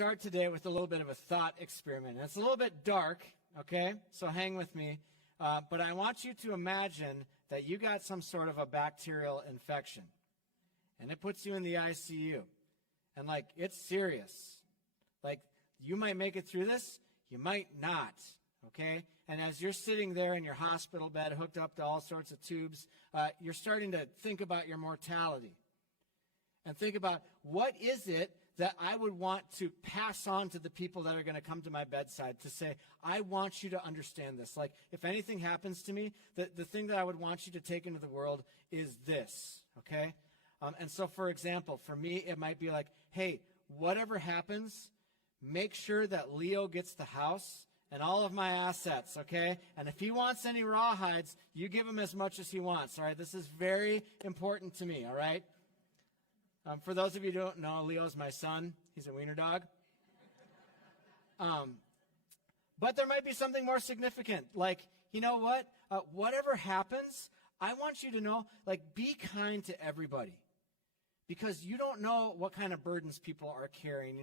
start today with a little bit of a thought experiment. And it's a little bit dark, okay? So hang with me. But I want you to imagine that you got some sort of a bacterial infection. And it puts you in the ICU. And, it's serious. You might make it through this. You might not, okay? And as you're sitting there in your hospital bed hooked up to all sorts of tubes, you're starting to think about your mortality. And think about, what is it that I would want to pass on to the people that are going to come to my bedside to say, I want you to understand this. If anything happens to me, the thing that I would want you to take into the world is this, okay? And so, for example, for me, it might be hey, whatever happens, make sure that Leo gets the house and all of my assets, okay? And if he wants any rawhides, you give him as much as he wants, all right? This is very important to me, all right? For those of you who don't know, Leo's my son. He's a wiener dog. But there might be something more significant. You know what? Whatever happens, I want you to know, be kind to everybody. Because you don't know what kind of burdens people are carrying.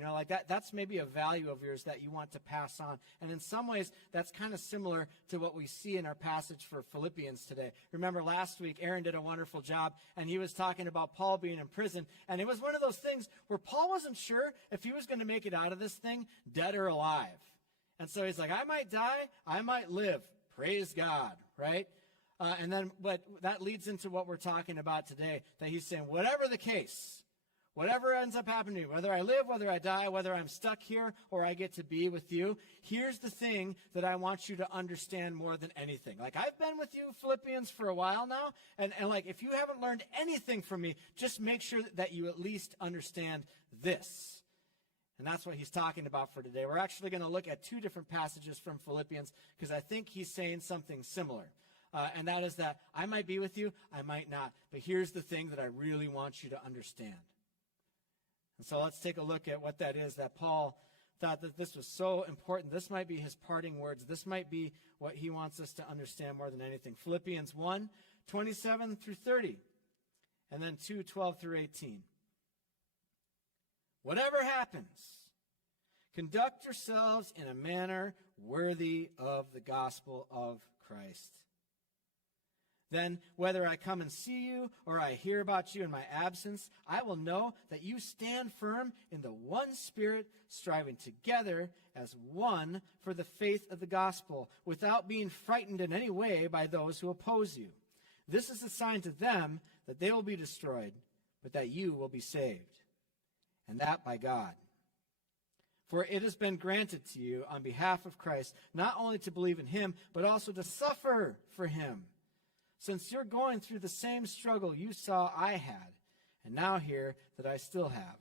That's maybe a value of yours that you want to pass on. And in some ways, that's kind of similar to what we see in our passage for Philippians today. Remember last week, Aaron did a wonderful job, and he was talking about Paul being in prison. And it was one of those things where Paul wasn't sure if he was going to make it out of this thing dead or alive. And so he's like, I might die, I might live. Praise God, right? But that leads into what we're talking about today, that he's saying, whatever the case, whatever ends up happening to me, whether I live, whether I die, whether I'm stuck here or I get to be with you, here's the thing that I want you to understand more than anything. I've been with you, Philippians, for a while now, and if you haven't learned anything from me, just make sure that you at least understand this. And that's what he's talking about for today. We're actually going to look at two different passages from Philippians because I think he's saying something similar. And that is that I might be with you, I might not. But here's the thing that I really want you to understand. And so let's take a look at what that is, that Paul thought that this was so important. This might be his parting words. This might be what he wants us to understand more than anything. Philippians 1, 27 through 30. And then 2, 12 through 18. Whatever happens, conduct yourselves in a manner worthy of the gospel of Christ. Then, whether I come and see you or I hear about you in my absence, I will know that you stand firm in the one Spirit, striving together as one for the faith of the gospel, without being frightened in any way by those who oppose you. This is a sign to them that they will be destroyed, but that you will be saved, and that by God. For it has been granted to you on behalf of Christ, not only to believe in him, but also to suffer for him. Since you're going through the same struggle you saw I had, and now hear that I still have.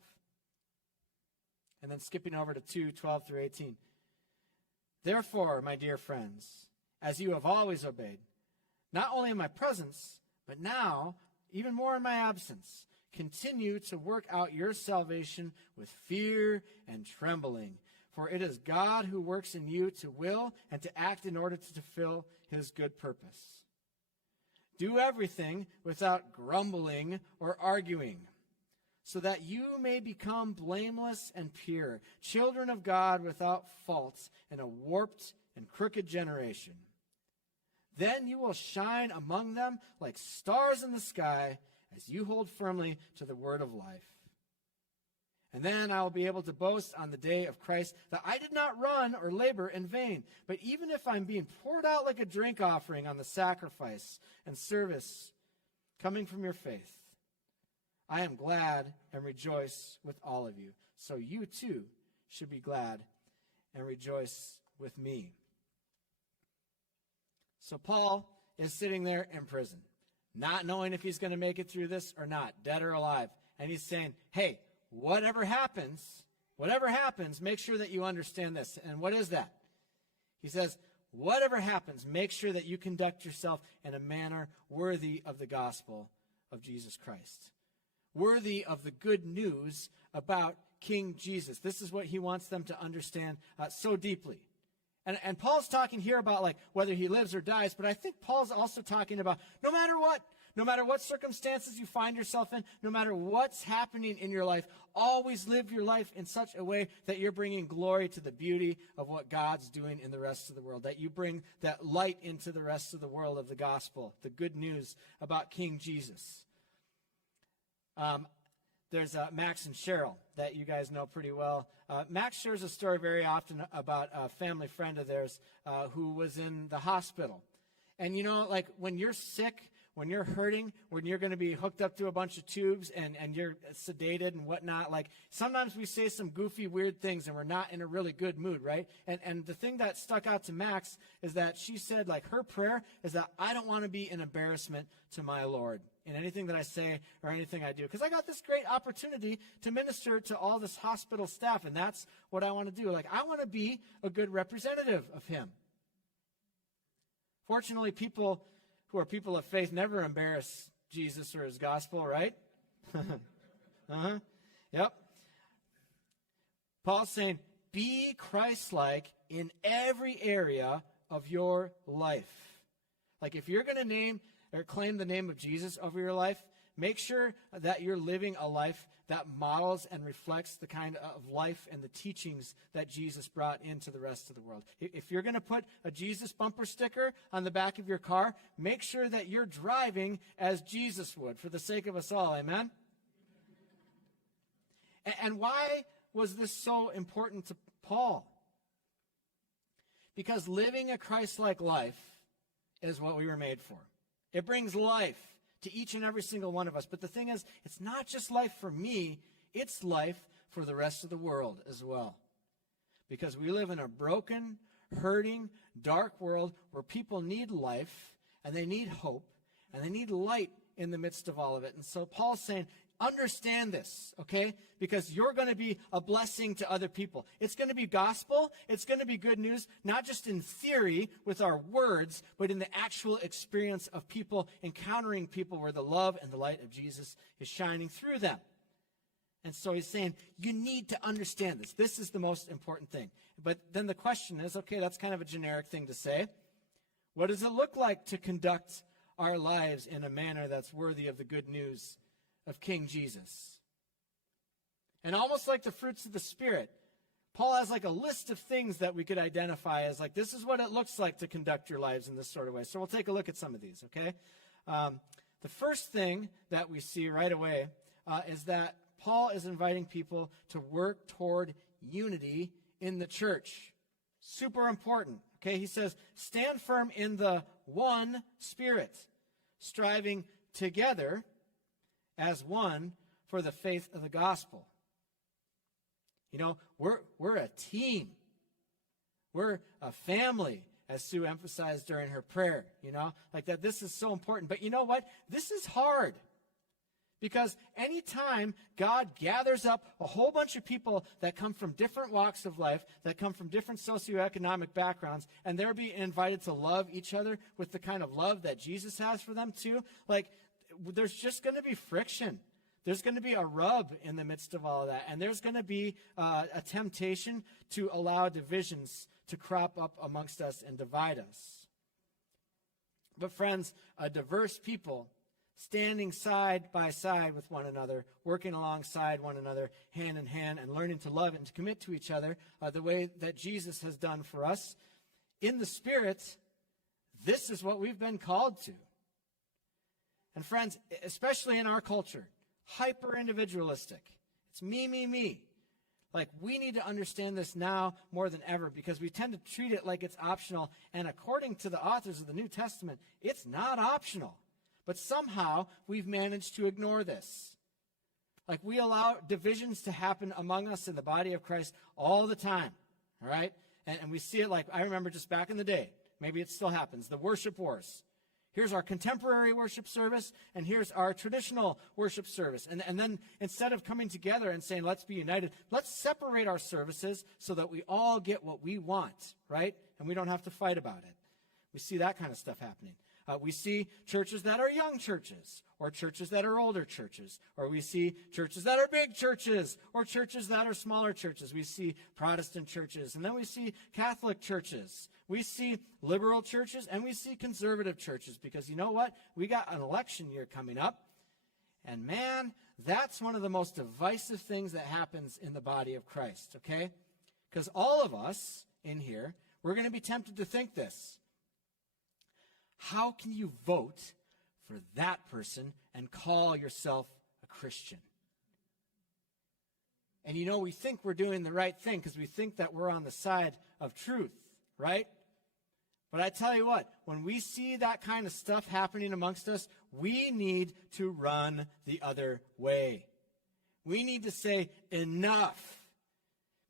And then skipping over to 2, 12 through 18. Therefore, my dear friends, as you have always obeyed, not only in my presence, but now, even more in my absence, continue to work out your salvation with fear and trembling. For it is God who works in you to will and to act in order to fulfill his good purpose. Do everything without grumbling or arguing, so that you may become blameless and pure, children of God without fault in a warped and crooked generation. Then you will shine among them like stars in the sky as you hold firmly to the word of life. And then I will be able to boast on the day of Christ that I did not run or labor in vain. But even if I'm being poured out like a drink offering on the sacrifice and service coming from your faith, I am glad and rejoice with all of you. So you too should be glad and rejoice with me. So Paul is sitting there in prison, not knowing if he's going to make it through this or not, dead or alive. And he's saying, hey, whatever happens, make sure that you understand this. And what is that? He says, whatever happens, make sure that you conduct yourself in a manner worthy of the gospel of Jesus Christ. Worthy of the good news about King Jesus. This is what he wants them to understand so deeply. And Paul's talking here about like whether he lives or dies, but I think Paul's also talking about no matter what circumstances you find yourself in, no matter what's happening in your life, always live your life in such a way that you're bringing glory to the beauty of what God's doing in the rest of the world, that you bring that light into the rest of the world of the gospel, the good news about King Jesus. There's Max and Cheryl that you guys know pretty well. Max shares a story very often about a family friend of theirs who was in the hospital. And, you know, like when you're sick, when you're hurting, when you're going to be hooked up to a bunch of tubes and you're sedated and whatnot, like sometimes we say some goofy, weird things and we're not in a really good mood, right? And the thing that stuck out to Max is that she said, like, her prayer is that I don't want to be an embarrassment to my Lord in anything that I say or anything I do. Because I got this great opportunity to minister to all this hospital staff, and that's what I want to do. Like, I want to be a good representative of him. Fortunately, people who are people of faith never embarrass Jesus or his gospel, right? Yep. Paul's saying, be Christ-like in every area of your life. Like if you're going to name or claim the name of Jesus over your life, make sure that you're living a life that models and reflects the kind of life and the teachings that Jesus brought into the rest of the world. If you're going to put a Jesus bumper sticker on the back of your car, make sure that you're driving as Jesus would, for the sake of us all. Amen? And why was this so important to Paul? Because living a Christ-like life is what we were made for. It brings life to each and every single one of us. But the thing is, it's not just life for me, it's life for the rest of the world as well. Because we live in a broken, hurting, dark world where people need life, and they need hope, and they need light in the midst of all of it. And so Paul's saying, understand this, okay? Because you're going to be a blessing to other people. It's going to be gospel. It's going to be good news, not just in theory with our words, but in the actual experience of people encountering people where the love and the light of Jesus is shining through them. And so he's saying, you need to understand this. This is the most important thing. But then the question is, okay, that's kind of a generic thing to say. What does it look like to conduct our lives in a manner that's worthy of the good news of King Jesus? And almost like the fruits of the Spirit, Paul has like a list of things that we could identify as like, this is what it looks like to conduct your lives in this sort of way. So we'll take a look at some of these, okay? The first thing that we see right away is that Paul is inviting people to work toward unity in the church. Super important, okay? He says, stand firm in the one Spirit, striving together as one for the faith of the gospel. You know, we're a team. We're a family, as Sue emphasized during her prayer, you know, like that. This is so important. But you know what? This is hard. Because anytime God gathers up a whole bunch of people that come from different walks of life, that come from different socioeconomic backgrounds, and they're being invited to love each other with the kind of love that Jesus has for them too, like there's just going to be friction. There's going to be a rub in the midst of all of that. And there's going to be a temptation to allow divisions to crop up amongst us and divide us. But friends, a diverse people standing side by side with one another, working alongside one another, hand in hand, and learning to love and to commit to each other the way that Jesus has done for us, in the Spirit, this is what we've been called to. And friends, especially in our culture, hyper-individualistic. It's me, me, me. Like, we need to understand this now more than ever because we tend to treat it like it's optional. And according to the authors of the New Testament, it's not optional. But somehow we've managed to ignore this. Like, we allow divisions to happen among us in the body of Christ all the time. All right? And we see it like, I remember just back in the day, maybe it still happens, the worship wars. Here's our contemporary worship service, and here's our traditional worship service. And then instead of coming together and saying, let's be united, let's separate our services so that we all get what we want, right? And we don't have to fight about it. We see that kind of stuff happening. We see churches that are young churches, or churches that are older churches, or we see churches that are big churches, or churches that are smaller churches. We see Protestant churches, and then we see Catholic churches. We see liberal churches, and we see conservative churches, because you know what? We got an election year coming up, and man, that's one of the most divisive things that happens in the body of Christ, okay? Because all of us in here, we're going to be tempted to think this. How can you vote for that person and call yourself a Christian? And we think we're doing the right thing because we think that we're on the side of truth, right? But I tell you what, when we see that kind of stuff happening amongst us, we need to run the other way. We need to say enough.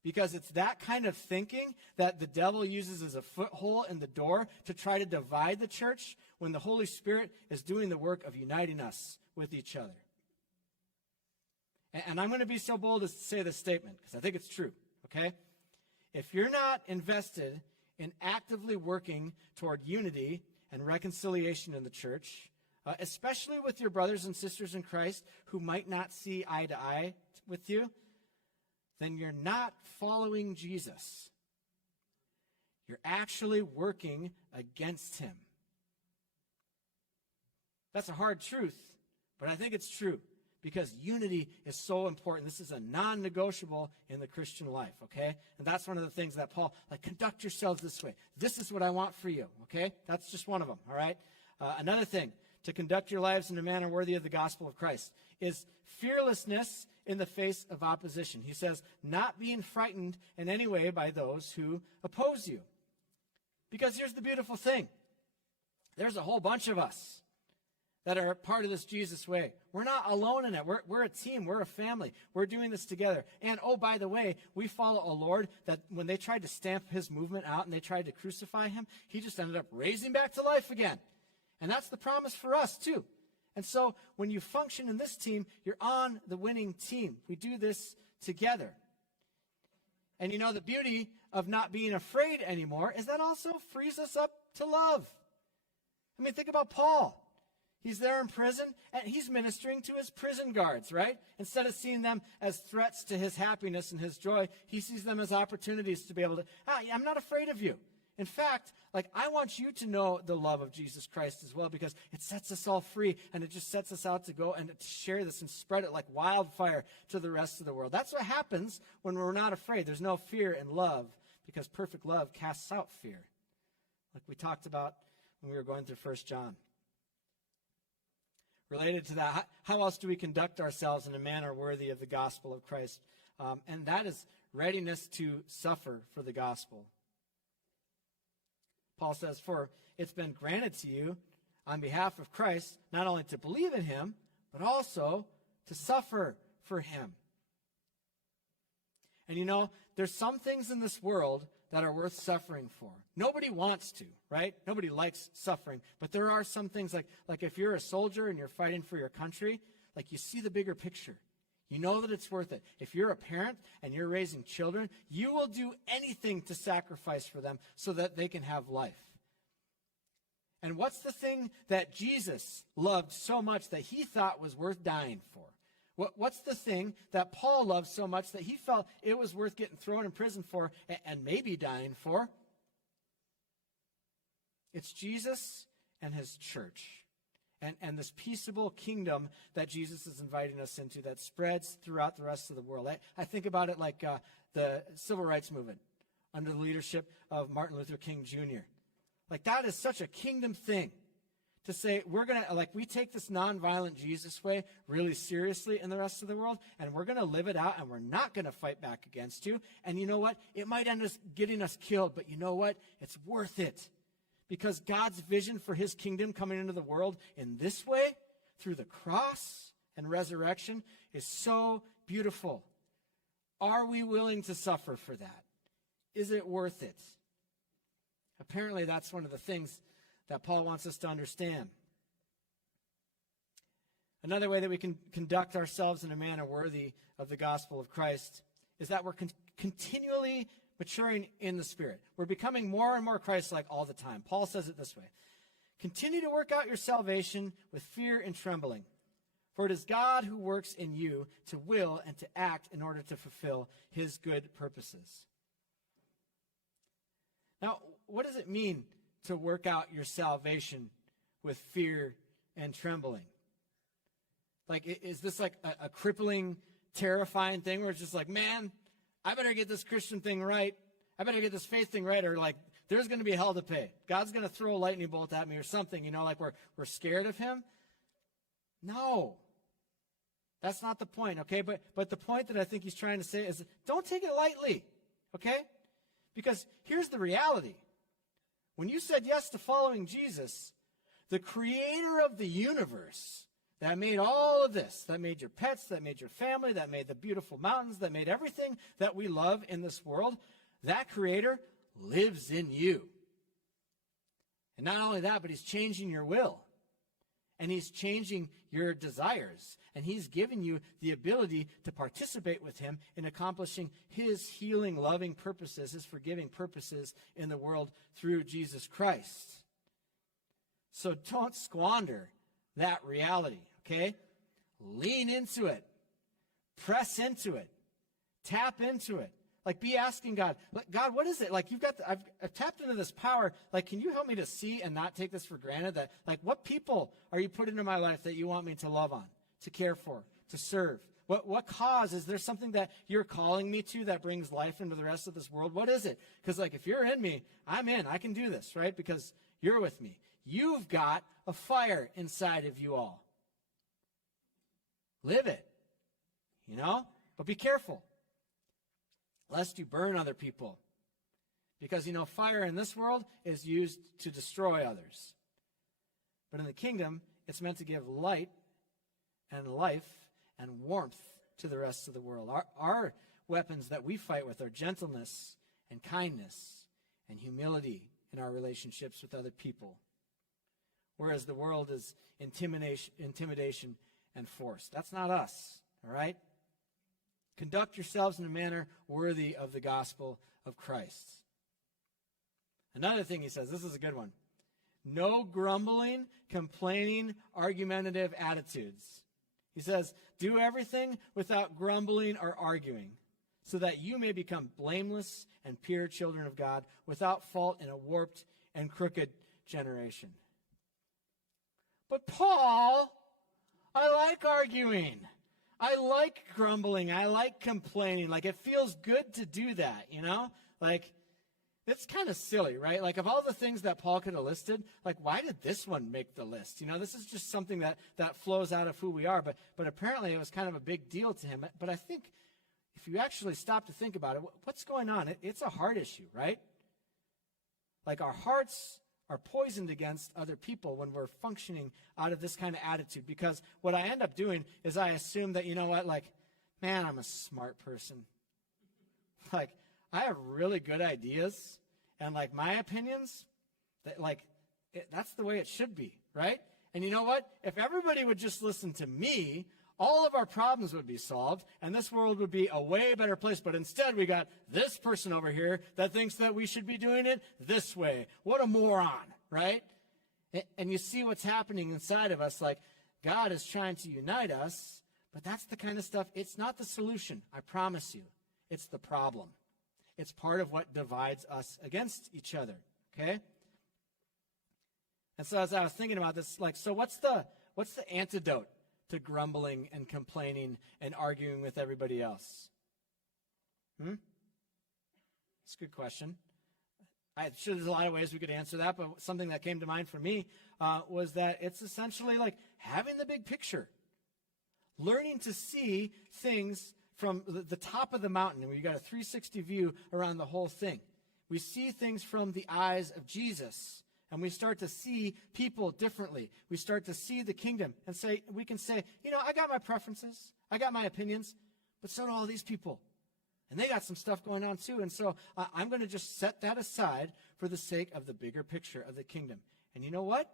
Because it's that kind of thinking that the devil uses as a foothold in the door to try to divide the church when the Holy Spirit is doing the work of uniting us with each other. And I'm going to be so bold as to say this statement because I think it's true, okay? If you're not invested in actively working toward unity and reconciliation in the church, especially with your brothers and sisters in Christ who might not see eye to eye with you, then you're not following Jesus. You're actually working against him. That's a hard truth, but I think it's true because unity is so important. This is a non-negotiable in the Christian life, okay? And that's one of the things that Paul, conduct yourselves this way. This is what I want for you, okay? That's just one of them, all right? Another thing, to conduct your lives in a manner worthy of the gospel of Christ, is fearlessness in the face of opposition. He says, not being frightened in any way by those who oppose you. Because here's the beautiful thing. There's a whole bunch of us that are part of this Jesus way. We're not alone in it. We're a team. We're a family. We're doing this together. And, oh, by the way, we follow a Lord that when they tried to stamp his movement out and they tried to crucify him, he just ended up raising back to life again. And that's the promise for us, too. And so when you function in this team, you're on the winning team. We do this together. And the beauty of not being afraid anymore is that also frees us up to love. I mean, think about Paul. He's there in prison, and he's ministering to his prison guards, right? Instead of seeing them as threats to his happiness and his joy, he sees them as opportunities to be able to, I'm not afraid of you. In fact, I want you to know the love of Jesus Christ as well because it sets us all free and it just sets us out to go and to share this and spread it like wildfire to the rest of the world. That's what happens when we're not afraid. There's no fear in love because perfect love casts out fear, like we talked about when we were going through 1 John. Related to that, how else do we conduct ourselves in a manner worthy of the gospel of Christ? And that is readiness to suffer for the gospel. Paul says, for it's been granted to you on behalf of Christ, not only to believe in him, but also to suffer for him. And there's some things in this world that are worth suffering for. Nobody wants to, right? Nobody likes suffering. But there are some things like if you're a soldier and you're fighting for your country, you see the bigger picture. You know that it's worth it. If you're a parent and you're raising children, you will do anything to sacrifice for them so that they can have life. And what's the thing that Jesus loved so much that he thought was worth dying for? What's the thing that Paul loved so much that he felt it was worth getting thrown in prison for and maybe dying for? It's Jesus and his church. And this peaceable kingdom that Jesus is inviting us into that spreads throughout the rest of the world. I think about it like the civil rights movement under the leadership of Martin Luther King Jr. That is such a kingdom thing to say we take this nonviolent Jesus way really seriously in the rest of the world, and we're going to live it out, and we're not going to fight back against you. And you know what? It might end up getting us killed, but you know what? It's worth it. Because God's vision for his kingdom coming into the world in this way, through the cross and resurrection, is so beautiful. Are we willing to suffer for that? Is it worth it? Apparently, that's one of the things that Paul wants us to understand. Another way that we can conduct ourselves in a manner worthy of the gospel of Christ is that we're continually maturing in the Spirit. We're becoming more and more Christ-like all the time. Paul says it this way. Continue to work out your salvation with fear and trembling. For it is God who works in you to will and to act in order to fulfill his good purposes. Now, what does it mean to work out your salvation with fear and trembling? Like, is this like a crippling, terrifying thing where it's just like, man, I better get this Christian thing right. I better get this faith thing right, or like, there's going to be hell to pay. God's going to throw a lightning bolt at me or something, like we're scared of him. No. That's not the point, okay? But the point that I think he's trying to say is don't take it lightly, okay? Because here's the reality. When you said yes to following Jesus, the creator of the universe that made all of this, that made your pets, that made your family, that made the beautiful mountains, that made everything that we love in this world, that creator lives in you. And not only that, but he's changing your will. And he's changing your desires. And he's given you the ability to participate with him in accomplishing his healing, loving purposes, his forgiving purposes in the world through Jesus Christ. So don't squander that reality, okay? Lean into it. Press into it. Tap into it. Like, be asking God, God, what is it? Like, I've tapped into this power. Like, can you help me to see and not take this for granted? That, like, what people are you putting into my life that you want me to love on, to care for, to serve? What cause? Is there something that you're calling me to that brings life into the rest of this world? What is it? Because, like, if you're in me, I'm in. I can do this, right? Because you're with me. You've got a fire inside of you all. Live it, But be careful, lest you burn other people. Because, fire in this world is used to destroy others. But in the kingdom, it's meant to give light and life and warmth to the rest of the world. Our weapons that we fight with are gentleness and kindness and humility in our relationships with other people. Whereas the world is intimidation and force. That's not us, all right? Conduct yourselves in a manner worthy of the gospel of Christ. Another thing he says, this is a good one. No grumbling, complaining, argumentative attitudes. He says, do everything without grumbling or arguing, so that you may become blameless and pure children of God, without fault in a warped and crooked generation. But Paul, I like arguing. I like grumbling. I like complaining. Like, it feels good to do that, Like, it's kind of silly, right? Like, of all the things that Paul could have listed, like, why did this one make the list? This is just something that flows out of who we are. But apparently it was kind of a big deal to him. But I think if you actually stop to think about it, what's going on? It's a heart issue, right? Like, our hearts are poisoned against other people when we're functioning out of this kind of attitude. Because what I end up doing is I assume that, man, I'm a smart person. Like, I have really good ideas, and, like, my opinions, that's the way it should be, right? And you know what? If everybody would just listen to me, all of our problems would be solved, and this world would be a way better place. But instead, we got this person over here that thinks that we should be doing it this way. What a moron, right? And you see what's happening inside of us. Like, God is trying to unite us, but that's the kind of stuff. It's not the solution, I promise you. It's the problem. It's part of what divides us against each other, okay? And so as I was thinking about this, like, so what's the antidote to grumbling and complaining and arguing with everybody else? It's a good question. I'm sure there's a lot of ways we could answer that, but something that came to mind for me was that it's essentially like having the big picture. Learning to see things from the top of the mountain, where you got a 360 view around the whole thing. We see things from the eyes of Jesus. And we start to see people differently. We start to see the kingdom and we can say, I got my preferences. I got my opinions, but so do all these people. And they got some stuff going on too. And so I'm going to just set that aside for the sake of the bigger picture of the kingdom. And you know what?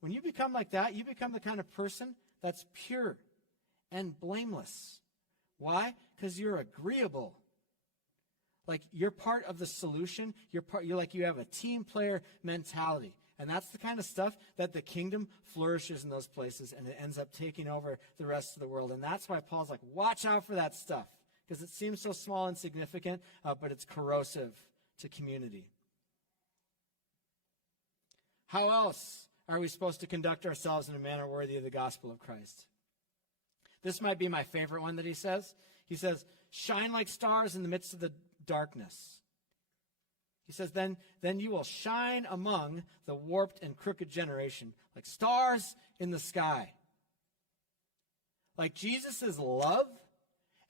When you become like that, you become the kind of person that's pure and blameless. Why? Because you're agreeable. Like, you're part of the solution. You're like, you have a team player mentality. And that's the kind of stuff that the kingdom flourishes in those places, and it ends up taking over the rest of the world. And that's why Paul's like, watch out for that stuff, because it seems so small and insignificant, but it's corrosive to community. How else are we supposed to conduct ourselves in a manner worthy of the gospel of Christ? This might be my favorite one that he says. He says, shine like stars in the midst of the darkness. He says, then you will shine among the warped and crooked generation, like stars in the sky. Like Jesus' love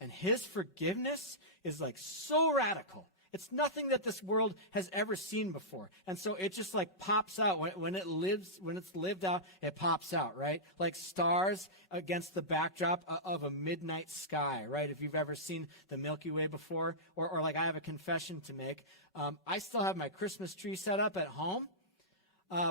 and his forgiveness is like so radical. It's nothing that this world has ever seen before. And so it just like pops out. When it's lived out, it pops out, right? Like stars against the backdrop of a midnight sky, right? If you've ever seen the Milky Way before, or like I have a confession to make. I still have my Christmas tree set up at home,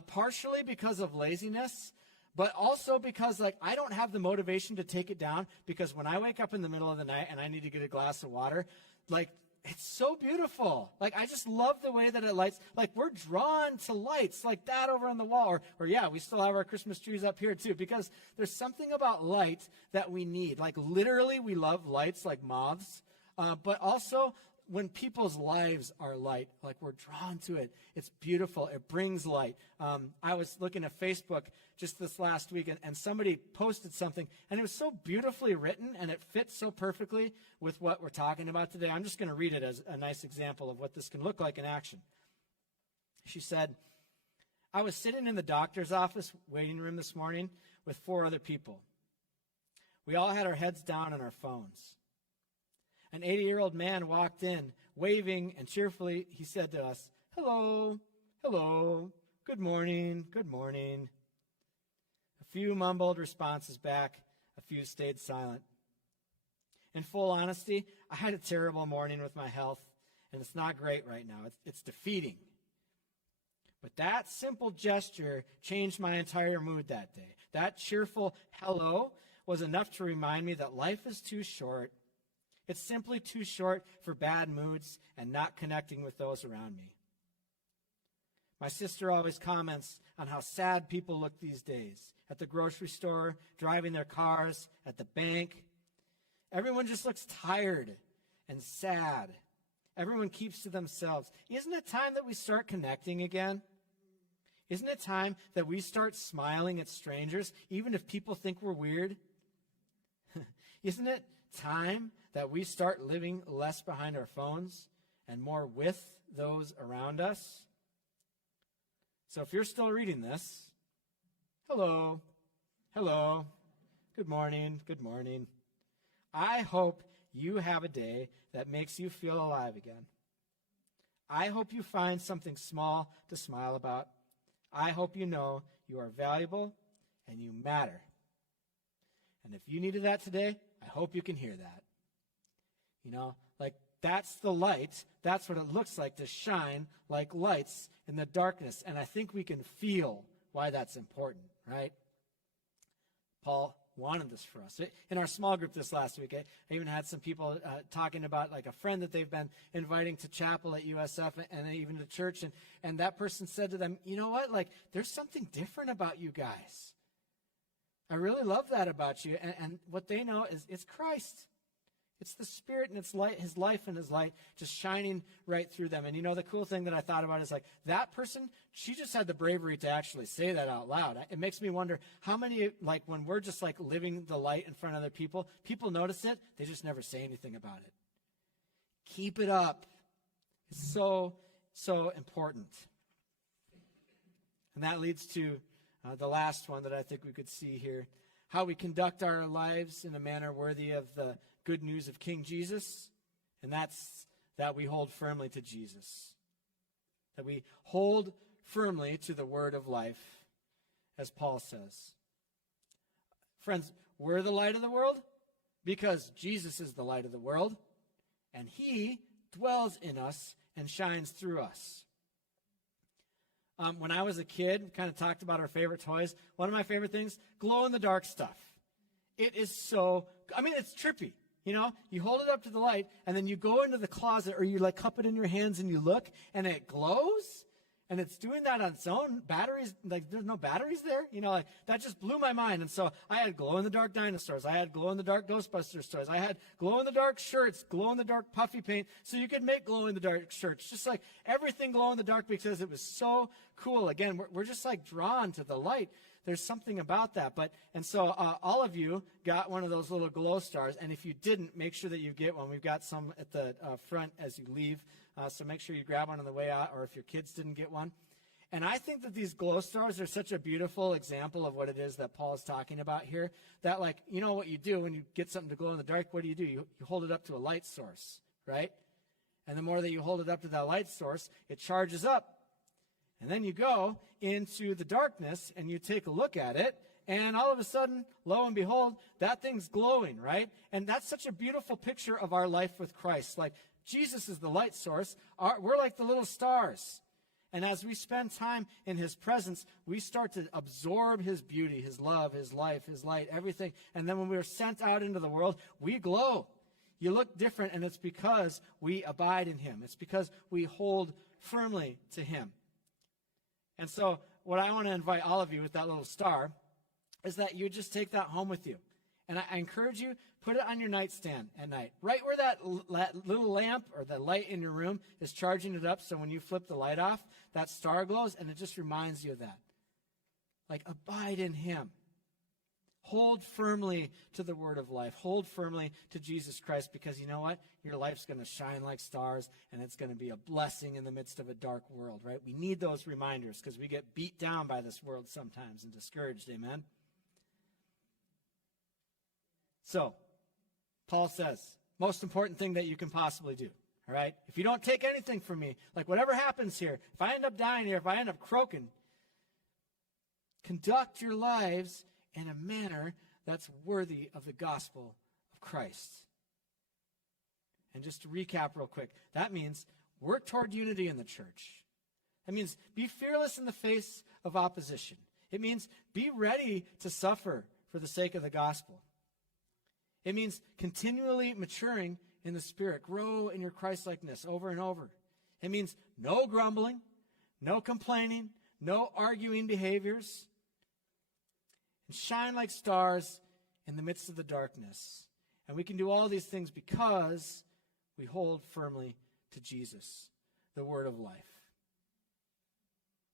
partially because of laziness, but also because like I don't have the motivation to take it down, because when I wake up in the middle of the night and I need to get a glass of water, like it's so beautiful. Like, I just love the way that it lights. Like, we're drawn to lights like that over on the wall. Or yeah, we still have our Christmas trees up here too, because there's something about light that we need. Like, literally, we love lights like moths. But also, when people's lives are light, like we're drawn to it. It's beautiful. It brings light. I was looking at Facebook just this last week, and somebody posted something, and it was so beautifully written, and it fits so perfectly with what we're talking about today. I'm just going to read it as a nice example of what this can look like in action. She said, I was sitting in the doctor's office waiting room this morning with 4 other people. We all had our heads down on our phones. An 80-year-old man walked in, waving, and cheerfully he said to us, hello, hello, good morning, good morning. A few mumbled responses back, a few stayed silent. In full honesty, I had a terrible morning with my health, and it's not great right now. It's defeating. But that simple gesture changed my entire mood that day. That cheerful hello was enough to remind me that life is too short. It's simply too short for bad moods and not connecting with those around me. My sister always comments on how sad people look these days. At the grocery store, driving their cars, at the bank. Everyone just looks tired and sad. Everyone keeps to themselves. Isn't it time that we start connecting again? Isn't it time that we start smiling at strangers, even if people think we're weird? Isn't it time that we start living less behind our phones and more with those around us? So if you're still reading this, hello, hello, good morning, good morning. I hope you have a day that makes you feel alive again. I hope you find something small to smile about. I hope you know you are valuable and you matter. And if you needed that today, I hope you can hear that. You know, like that's the light. That's what it looks like to shine like lights in the darkness. And I think we can feel why that's important, right? Paul wanted this for us. In our small group this last week, I even had some people talking about like a friend that they've been inviting to chapel at USF and even to church. And that person said to them, you know what? Like, there's something different about you guys. I really love that about you. And what they know is it's Christ. It's the Spirit and it's light, His life and His light just shining right through them. And you know, the cool thing that I thought about is like that person, she just had the bravery to actually say that out loud. It makes me wonder how many, like when we're just like living the light in front of other people, people notice it, they just never say anything about it. Keep it up. It's so, so important. And that leads to the last one that I think we could see here. How we conduct our lives in a manner worthy of the good news of King Jesus, and that's that we hold firmly to Jesus. That we hold firmly to the word of life, as Paul says. Friends, we're the light of the world because Jesus is the light of the world, and He dwells in us and shines through us. When I was a kid, kind of talked about our favorite toys. One of my favorite things, glow-in-the-dark stuff. It is so, it's trippy. You know, you hold it up to the light, and then you go into the closet, or you like cup it in your hands and you look, and it glows, and it's doing that on its own. Batteries, like there's no batteries there. Like that just blew my mind. And so I had glow-in-the-dark dinosaurs. I had glow-in-the-dark Ghostbusters toys. I had glow-in-the-dark shirts, glow-in-the-dark puffy paint, so you could make glow-in-the-dark shirts. Just like everything glow-in-the-dark because it was so cool. Again, we're just like drawn to the light. There's something about that. And so all of you got one of those little glow stars. And if you didn't, make sure that you get one. We've got some at the front as you leave. So make sure you grab one on the way out, or if your kids didn't get one. And I think that these glow stars are such a beautiful example of what it is that Paul is talking about here. That, like, what you do when you get something to glow in the dark, what do? You hold it up to a light source, right? And the more that you hold it up to that light source, it charges up. And then you go into the darkness and you take a look at it, and all of a sudden, lo and behold, that thing's glowing, right? And that's such a beautiful picture of our life with Christ. Like, Jesus is the light source. We're like the little stars. And as we spend time in his presence, we start to absorb his beauty, his love, his life, his light, everything. And then when we're sent out into the world, we glow. You look different, and it's because we abide in him. It's because we hold firmly to him. And so what I want to invite all of you with that little star is that you just take that home with you. And I encourage you, put it on your nightstand at night, right where that little lamp or the light in your room is charging it up. So when you flip the light off, that star glows, and it just reminds you of that. Like, abide in him. Hold firmly to the word of life. Hold firmly to Jesus Christ, because you know what? Your life's going to shine like stars, and it's going to be a blessing in the midst of a dark world, right? We need those reminders because we get beat down by this world sometimes and discouraged, amen? So, Paul says, most important thing that you can possibly do, all right? If you don't take anything from me, like whatever happens here, if I end up dying here, if I end up croaking, conduct your lives in a manner that's worthy of the gospel of Christ. And just to recap real quick, that means work toward unity in the church. That means be fearless in the face of opposition. It means be ready to suffer for the sake of the gospel. It means continually maturing in the Spirit. Grow in your Christ-likeness over and over. It means no grumbling, no complaining, no arguing behaviors. And shine like stars in the midst of the darkness. And we can do all these things because we hold firmly to Jesus, the word of life.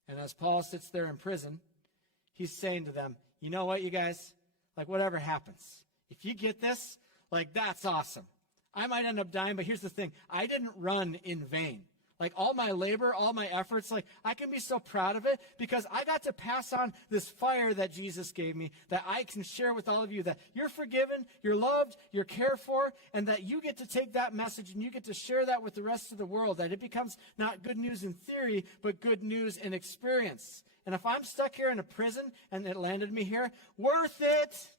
And as Paul sits there in prison, he's saying to them, you know what, you guys? Like, whatever happens, if you get this, like, that's awesome. I might end up dying, but here's the thing. I didn't run in vain. Like, all my labor, all my efforts, like, I can be so proud of it because I got to pass on this fire that Jesus gave me, that I can share with all of you, that you're forgiven, you're loved, you're cared for, and that you get to take that message and you get to share that with the rest of the world, that it becomes not good news in theory, but good news in experience. And if I'm stuck here in a prison and it landed me here, worth it.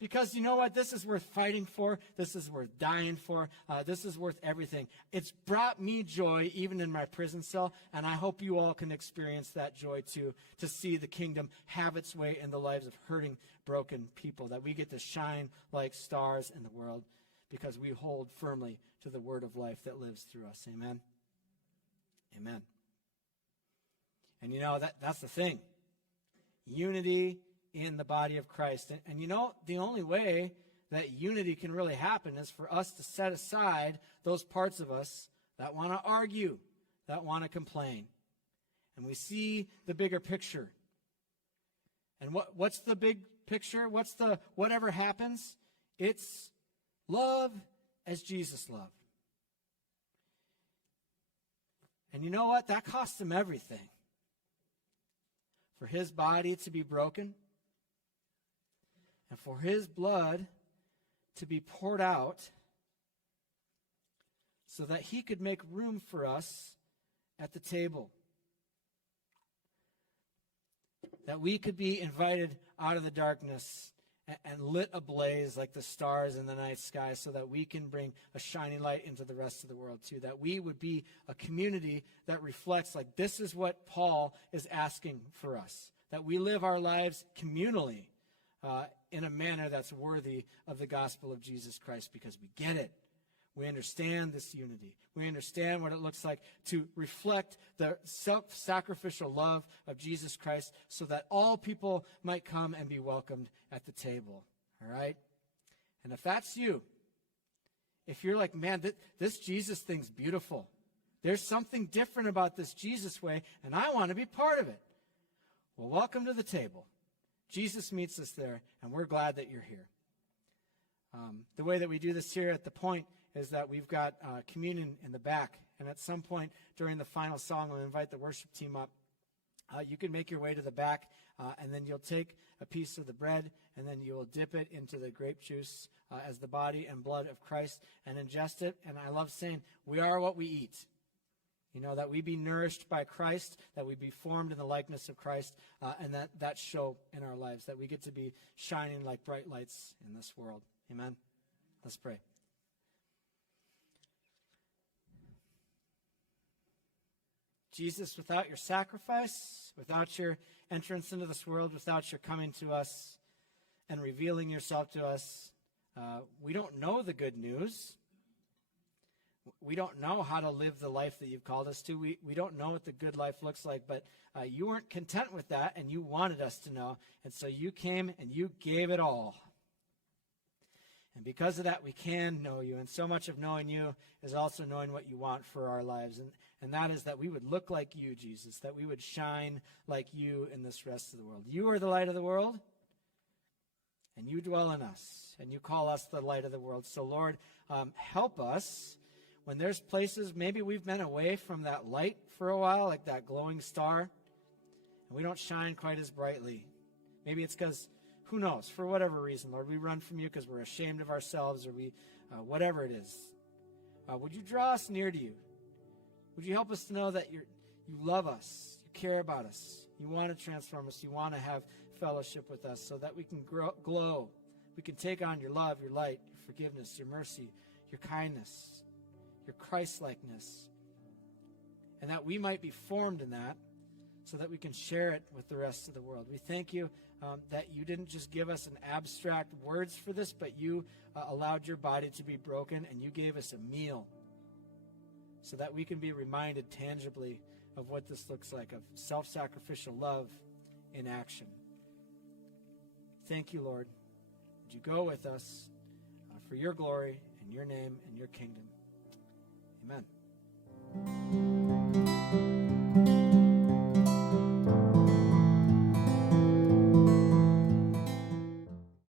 Because you know what? This is worth fighting for. This is worth dying for. This is worth everything. It's brought me joy even in my prison cell, and I hope you all can experience that joy too, to see the kingdom have its way in the lives of hurting, broken people, that we get to shine like stars in the world because we hold firmly to the word of life that lives through us. Amen? Amen. And you know, that's the thing. Unity in the body of Christ. And you know, the only way that unity can really happen is for us to set aside those parts of us that want to argue, that want to complain. And we see the bigger picture. And what's the big picture? What's the whatever happens? It's love as Jesus loved. And you know what? That cost him everything. For his body to be broken, and for his blood to be poured out so that he could make room for us at the table. That we could be invited out of the darkness and lit ablaze like the stars in the night sky so that we can bring a shining light into the rest of the world too. That we would be a community that reflects, like, this is what Paul is asking for us. That we live our lives communally. In a manner that's worthy of the gospel of Jesus Christ, because we get it. We understand this unity. We understand what it looks like to reflect the self-sacrificial love of Jesus Christ so that all people might come and be welcomed at the table. All right? And if that's you, if you're like, man, this Jesus thing's beautiful. There's something different about this Jesus way, and I want to be part of it. Well, welcome to the table. Jesus meets us there, and we're glad that you're here. The way that we do this here at the Point is that we've got communion in the back, and at some point during the final song, we'll invite the worship team up. You can make your way to the back, and then you'll take a piece of the bread, and then you will dip it into the grape juice as the body and blood of Christ and ingest it. And I love saying, we are what we eat. You know, that we be nourished by Christ, that we be formed in the likeness of Christ, and that show in our lives, that we get to be shining like bright lights in this world. Amen? Let's pray. Jesus, without your sacrifice, without your entrance into this world, without your coming to us and revealing yourself to us, we don't know the good news. We don't know how to live the life that you've called us to. We don't know what the good life looks like, but you weren't content with that, and you wanted us to know. And so you came and you gave it all. And because of that, we can know you. And so much of knowing you is also knowing what you want for our lives. And that is that we would look like you, Jesus, that we would shine like you in this rest of the world. You are the light of the world, and you dwell in us, and you call us the light of the world. So, Lord, help us when there's places maybe we've been away from that light for a while, like that glowing star, and we don't shine quite as brightly. Maybe it's because, who knows, for whatever reason, Lord, we run from you because we're ashamed of ourselves, or whatever it is. Would you draw us near to you? Would you help us to know that you love us, you care about us, you want to transform us, you want to have fellowship with us so that we can glow. We can take on your love, your light, your forgiveness, your mercy, your kindness, your Christ-likeness, and that we might be formed in that so that we can share it with the rest of the world. We thank you that you didn't just give us an abstract words for this, but you allowed your body to be broken, and you gave us a meal so that we can be reminded tangibly of what this looks like, of self-sacrificial love in action. Thank you, Lord. Would you go with us for your glory and your name and your kingdom? Amen.